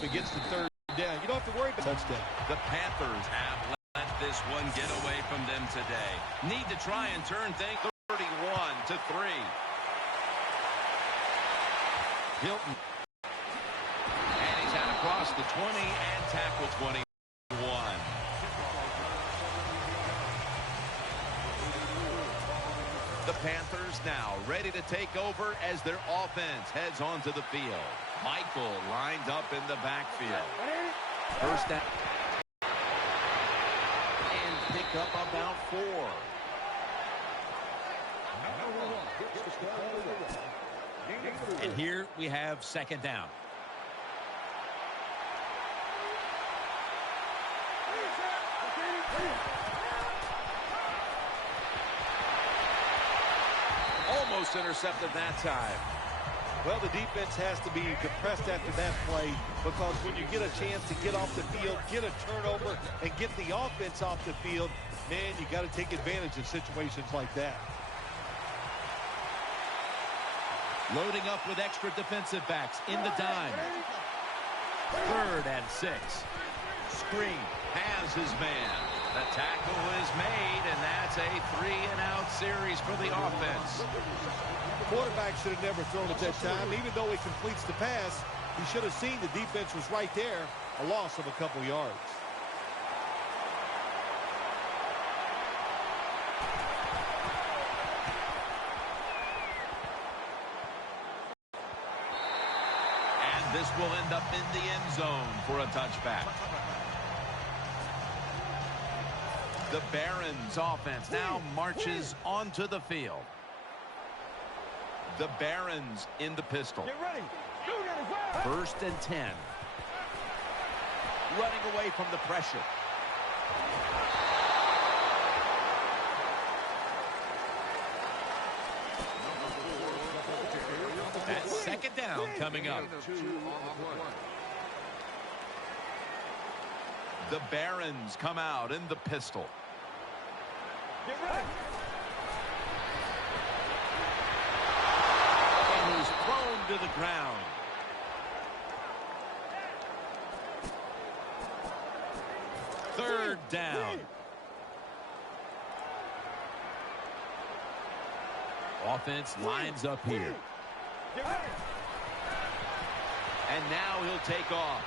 if it gets to third down. You don't have to worry about touchdown. The Panthers have let this one get away from them today. Need to try and turn things 31-3. Hilton. And he's out across the 20 and tackle 21. The Panthers now ready to take over as their offense heads onto the field. Michael lined up in the backfield. First down. And pick up about 4. And here we have second down. Almost intercepted that time. Well, the defense has to be depressed after that play, because when you get a chance to get off the field, get a turnover, and get the offense off the field, man, you got to take advantage of situations like that. Loading up with extra defensive backs in the dime. 3rd and 6. Screen has his man. The tackle is made, and that's a 3-and-out series for the offense. The quarterback should have never thrown at that time. Even though he completes the pass, he should have seen the defense was right there. A loss of a couple yards. And this will end up in the end zone for a touchback. The Barons offense now marches onto the field. The Barons in the pistol. Get ready. 1st and 10. Running away from the pressure. That's second down coming up. The Barons come out in the pistol. Get ready. And he's thrown to the ground. Third down. Offense lines up here. And now he'll take off.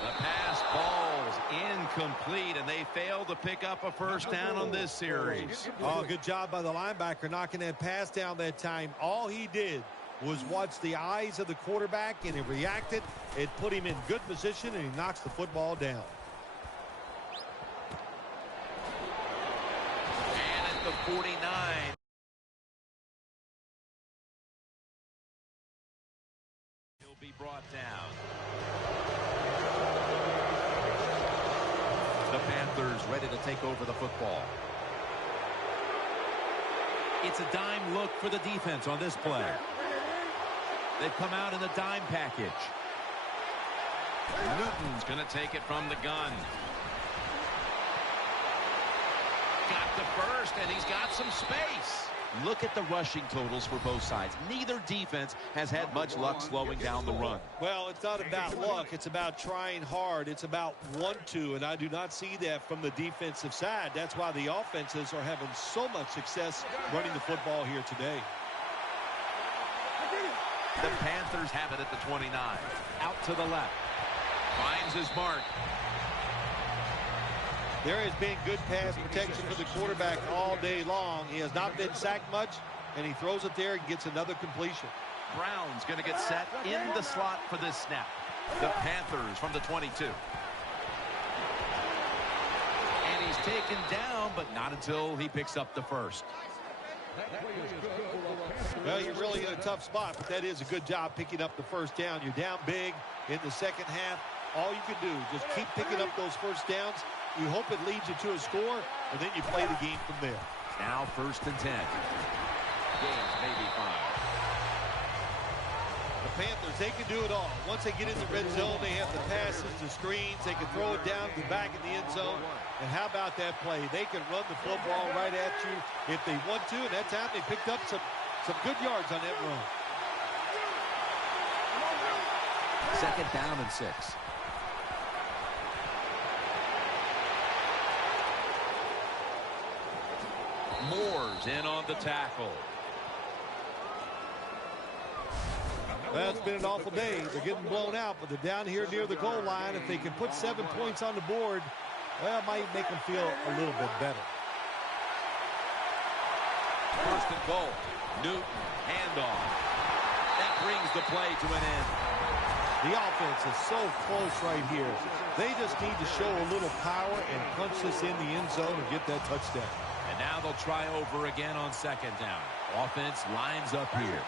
The pass falls incomplete, and they fail to pick up a first down on this series. Oh, good job by the linebacker knocking that pass down that time. All he did was watch the eyes of the quarterback, and he reacted. It put him in good position, and he knocks the football down. And at the 49. He'll be brought down. The Panthers ready to take over the football. It's a dime look for the defense on this play. They've come out in the dime package. Newton's going to take it from the gun. Got the first, and he's got some space. Look at the rushing totals for both sides. Neither defense has had much luck slowing down the run. Well, it's not about luck. It's about trying hard. It's about want-to, and I do not see that from the defensive side. That's why the offenses are having so much success running the football here today. The Panthers have it at the 29. Out to the left. Finds his mark. There has been good pass protection for the quarterback all day long. He has not been sacked much, and he throws it there and gets another completion. Brown's going to get set in the slot for this snap. The Panthers from the 22. And he's taken down, but not until he picks up the first. Well, you're really in a tough spot, but that is a good job picking up the first down. You're down big in the second half. All you can do, just keep picking up those first downs. You hope it leads you to a score, and then you play the game from there. Now 1st and 10. Gains maybe 5. The Panthers, they can do it all. Once they get in the red zone, they have the passes, the screens. They can throw it down to the back of the end zone. And how about that play? They can run the football right at you if they want to. And that time they picked up some good yards on that run. Second down and 6. Moore's in on the tackle. Well, it's been an awful day. They're getting blown out, but they're down here near the goal line. If they can put 7 points on the board, well, it might make them feel a little bit better. First and goal. Newton, handoff. That brings the play to an end. The offense is so close right here. They just need to show a little power and punch this in the end zone and get that touchdown. And now they'll try over again on second down. Offense lines up here.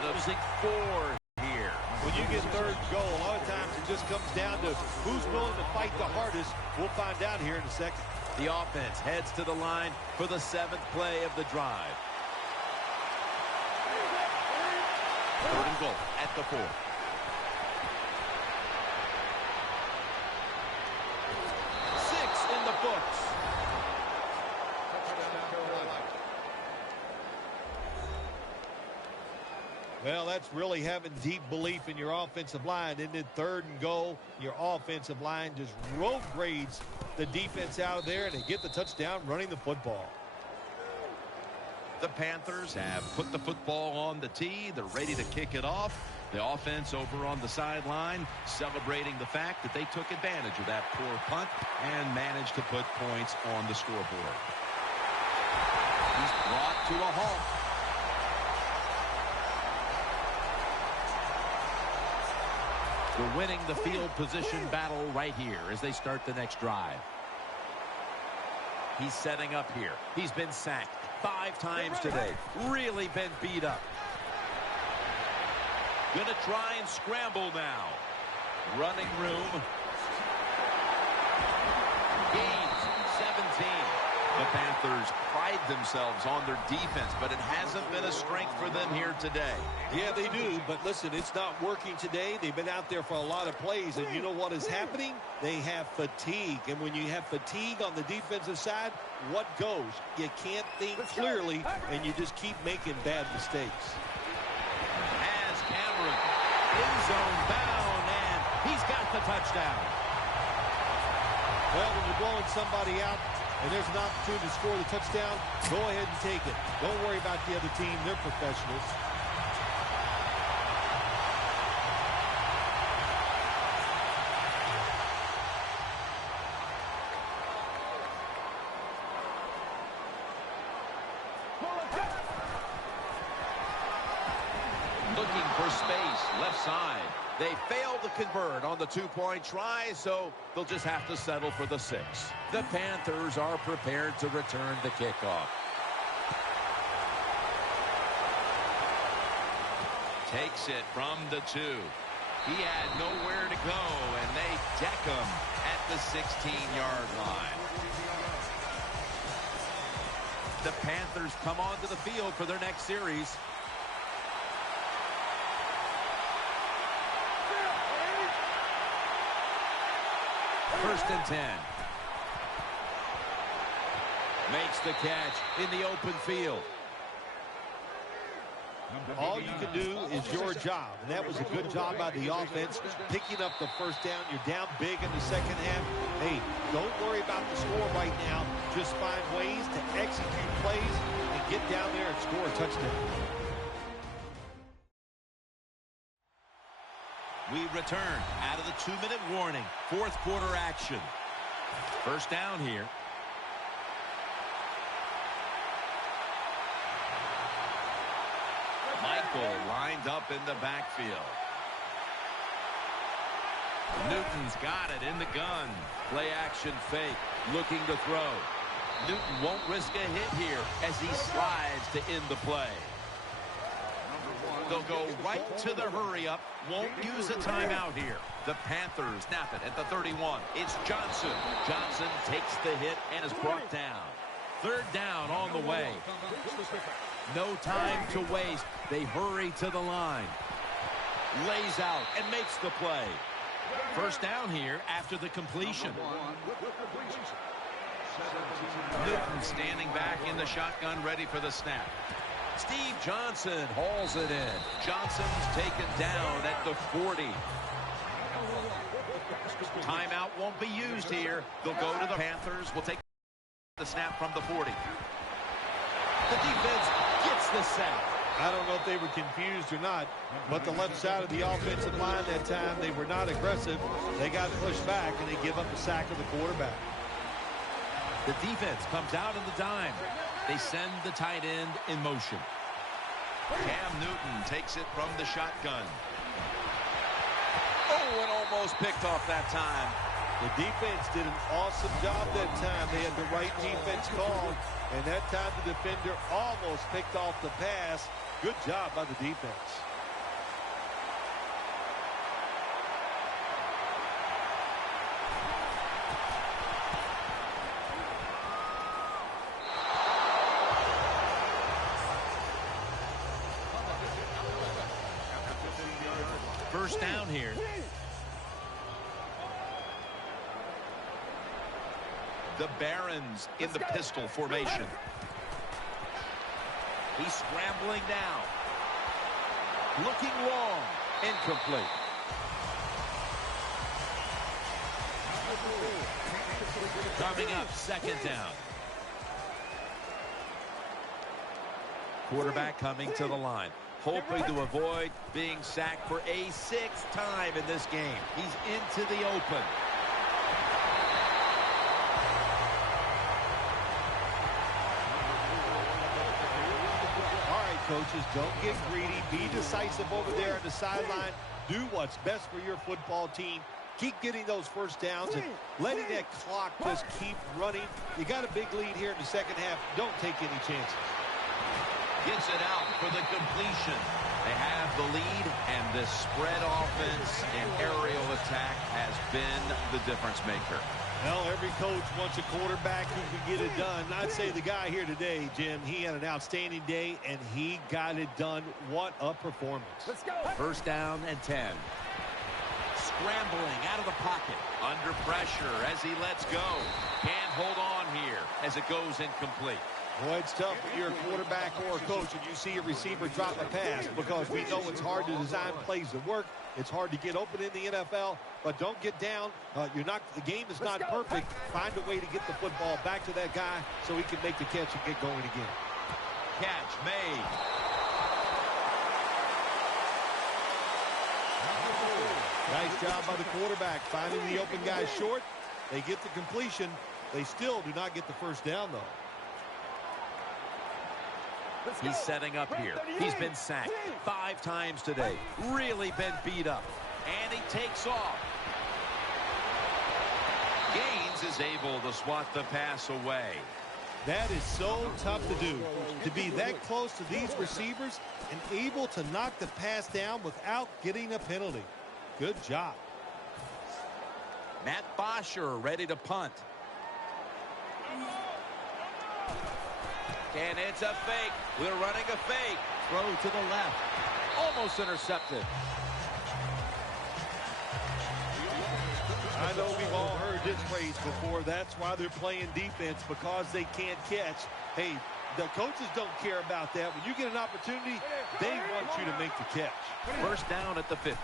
Adams at 4 here. When you get third and goal, a lot of times it just comes down to who's willing to fight the hardest. We'll find out here in a second. The offense heads to the line for the 7th play of the drive. Third and goal at the 4. 6 in the books. Well, that's really having deep belief in your offensive line. Isn't it? Third and goal, your offensive line just road grades the defense out of there, and they get the touchdown running the football. The Panthers have put the football on the tee. They're ready to kick it off. The offense over on the sideline celebrating the fact that they took advantage of that poor punt and managed to put points on the scoreboard. He's brought to a halt. We're winning the field position battle right here as they start the next drive. He's setting up here. He's been sacked 5 times today. Really been beat up. Gonna try and scramble now. Running room. Gains 17. The Panthers pride themselves on their defense, but it hasn't been a strength for them here today. Yeah, they do, but listen, it's not working today. They've been out there for a lot of plays, and you know what is happening? They have fatigue, and when you have fatigue on the defensive side, what goes? You can't think clearly, and you just keep making bad mistakes. As Cameron, end zone bound, and he's got the touchdown. Well, when you're blowing somebody out, and there's an opportunity to score the touchdown, go ahead and take it. Don't worry about the other team. They're professionals. Looking for space, left side. They failed to convert on the 2-point try, so they'll just have to settle for the 6. The Panthers are prepared to return the kickoff. Takes it from the 2. He had nowhere to go, and they deck him at the 16-yard line. The Panthers come onto the field for their next series. First and 10. Makes the catch in the open field. All you can do is your job, and that was a good job by the offense, picking up the first down. You're down big in the second half. Hey, don't worry about the score right now. Just find ways to execute plays and get down there and score a touchdown. We return out of the 2-minute warning. 4th quarter action. First down here. Michael lined up in the backfield. Newton's got it in the gun. Play action fake. Looking to throw. Newton won't risk a hit here as he slides to end the play. They'll go right to the hurry-up. Won't use a timeout here. The Panthers snap it at the 31. It's Johnson. Johnson takes the hit and is brought down. 3rd down on the way. No time to waste. They hurry to the line. Lays out and makes the play. First down here after the completion. Newton standing back in the shotgun, ready for the snap. Steve Johnson hauls it in. Johnson's taken down at the 40. Timeout won't be used here. They'll go to the Panthers. We'll take the snap from the 40. The defense gets the sack. I don't know if they were confused or not, but the left side of the offensive line that time, they were not aggressive. They got pushed back, and they give up the sack of the quarterback. The defense comes out in the dime. They send the tight end in motion. Cam Newton takes it from the shotgun. Oh, and almost picked off that time. The defense did an awesome job that time. They had the right defense called, and that time the defender almost picked off the pass. Good job by the defense. First down here. The Barons in the pistol formation. He's scrambling down. Looking long. Incomplete. Coming up, second down. Quarterback coming to the line, hoping to avoid being sacked for a sixth time in this game. He's into the open. Coaches, don't get greedy. Be decisive over there on the sideline. Do what's best for your football team. Keep getting those first downs and letting that clock just keep running. You got a big lead here in the second half. Don't take any chances. Gets it out for the completion. They have the lead, and this spread offense and aerial attack has been the difference maker. Well, every coach wants a quarterback who can get it done. I'd say the guy here today, Jim, he had an outstanding day, and he got it done. What a performance. Let's go. First down and 10. Scrambling out of the pocket. Under pressure as he lets go. Can't hold on here as it goes incomplete. Boy, it's tough when you're a quarterback or a coach and you see a receiver drop a pass because we know it's hard to design plays that work. It's hard to get open in the NFL, but don't get down. The game is not perfect. Find a way to get the football back to that guy so he can make the catch and get going again. Catch made. Nice job by the quarterback finding the open guy short. They get the completion. They still do not get the first down, though. He's setting up here. He's been sacked 5 times today. Really been beat up. And he takes off. Gaines is able to swat the pass away. That is so tough to do. To be that close to these receivers and able to knock the pass down without getting a penalty. Good job. Matt Bosher ready to punt. And it's a fake. We're running a fake. Throw to the left. Almost intercepted. I know we've all heard this phrase before. That's why they're playing defense, because they can't catch. Hey, the coaches don't care about that. When you get an opportunity, they want you to make the catch. First down at the 50.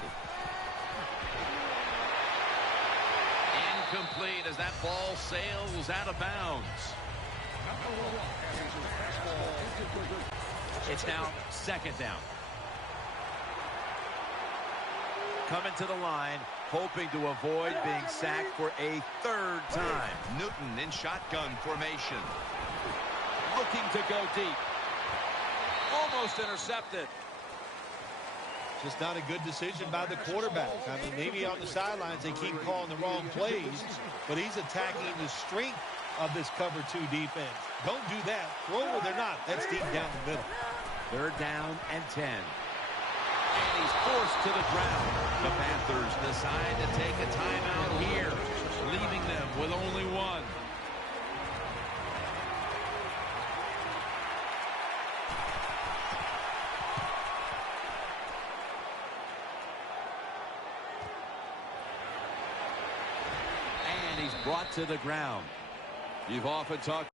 Incomplete as that ball sails out of bounds. It's now second down. Coming to the line, hoping to avoid being sacked for a third time. Newton in shotgun formation. Looking to go deep. Almost intercepted. Just not a good decision by the quarterback. I mean, maybe on the sidelines they keep calling the wrong plays, but he's attacking the strength of this cover 2 defense. Don't do that. Throw where they're not. That's deep down the middle. Third down and 10. And he's forced to the ground. The Panthers decide to take a timeout here, leaving them with only one. And he's brought to the ground. You've often talked